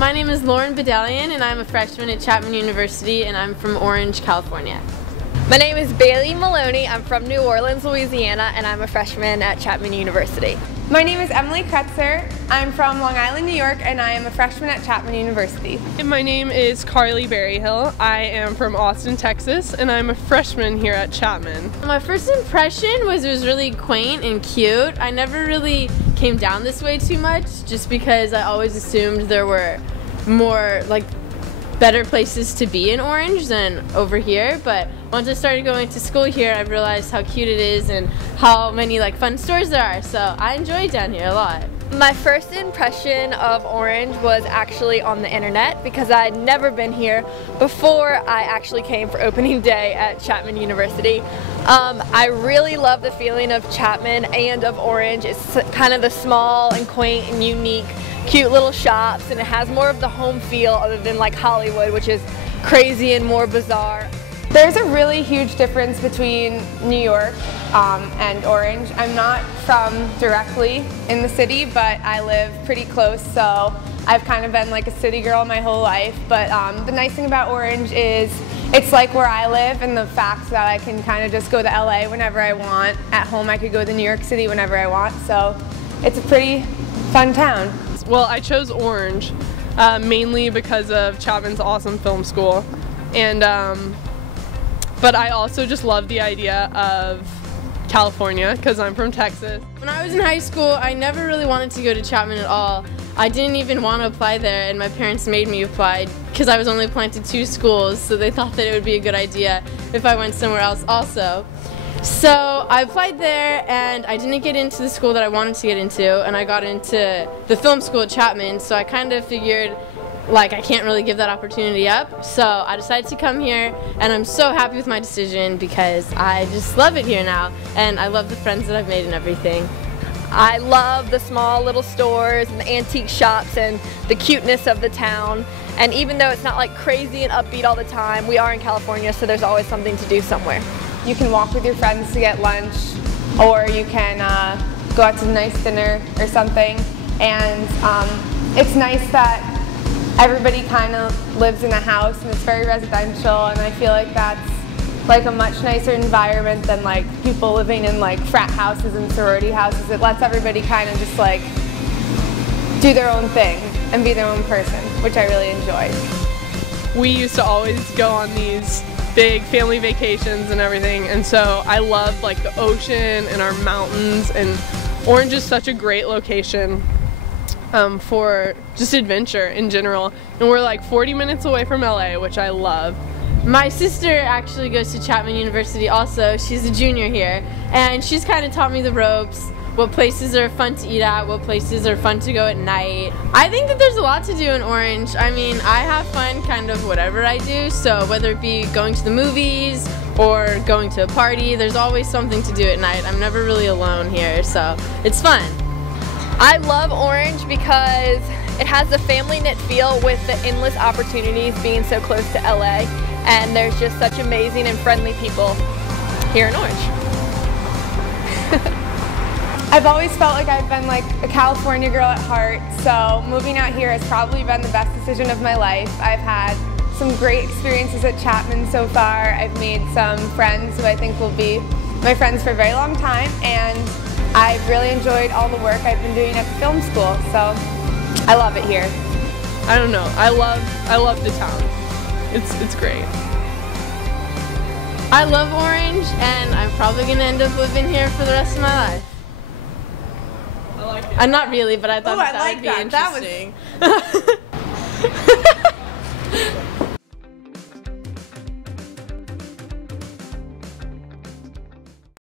My name is Lauren Bedallion, and I'm a freshman at Chapman University, and I'm from Orange, California. My name is Bailey Maloney. I'm from New Orleans, Louisiana, and I'm a freshman at Chapman University. My name is Emily Kretzer. I'm from Long Island, New York, and I am a freshman at Chapman University. And my name is Carly Berryhill. I am from Austin, Texas, and I'm a freshman here at Chapman. My first impression was it was really quaint and cute. I never really came down this way too much, just because I always assumed there were more better places to be in Orange than over here, but once I started going to school here, I realized how cute it is and how many fun stores there are, so I enjoy down here a lot. My first impression of Orange was actually on the internet because I had never been here before I actually came for opening day at Chapman University. I really love the feeling of Chapman and of Orange. It's kind of the small and quaint and unique, cute little shops, and it has more of the home feel other than Hollywood, which is crazy and more bizarre. There's a really huge difference between New York and Orange. I'm not from directly in the city, but I live pretty close, so I've kind of been a city girl my whole life. But the nice thing about Orange is it's like where I live, and the fact that I can kind of just go to LA whenever I want. At home I could go to New York City whenever I want, so it's a pretty fun town. Well, I chose Orange mainly because of Chapman's awesome film school, and but I also just love the idea of California because I'm from Texas. When I was in high school, I never really wanted to go to Chapman at all. I didn't even want to apply there, and my parents made me apply because I was only applying to 2 schools, so they thought that it would be a good idea if I went somewhere else also. So I applied there, and I didn't get into the school that I wanted to get into, and I got into the film school at Chapman, so I kind of figured I can't really give that opportunity up, so I decided to come here, and I'm so happy with my decision because I just love it here now, and I love the friends that I've made and everything. I love the small little stores and the antique shops and the cuteness of the town, and even though it's not crazy and upbeat all the time, we are in California, so there's always something to do somewhere. You can walk with your friends to get lunch, or you can go out to a nice dinner or something, and it's nice that everybody kind of lives in a house, and it's very residential, and I feel like that's a much nicer environment than people living in frat houses and sorority houses. It lets everybody kind of just do their own thing and be their own person, which I really enjoy. We used to always go on these big family vacations and everything, and so I love the ocean and our mountains, and Orange is such a great location for just adventure in general, and we're 40 minutes away from LA, which I love. My sister actually goes to Chapman University also. She's a junior here, and she's kind of taught me the ropes, what places are fun to eat at, what places are fun to go at night. I think that there's a lot to do in Orange. I mean, I have fun kind of whatever I do, so whether it be going to the movies or going to a party, there's always something to do at night. I'm never really alone here, so it's fun. I love Orange because it has the family-knit feel with the endless opportunities being so close to LA, and there's just such amazing and friendly people here in Orange. I've always felt like I've been a California girl at heart, so moving out here has probably been the best decision of my life. I've had some great experiences at Chapman so far. I've made some friends who I think will be my friends for a very long time, and I've really enjoyed all the work I've been doing at the film school, so I love it here. I don't know, I love the town. It's great. I love Orange, and I'm probably going to end up living here for the rest of my life. I like it. I'm not really, but I thought that would be interesting.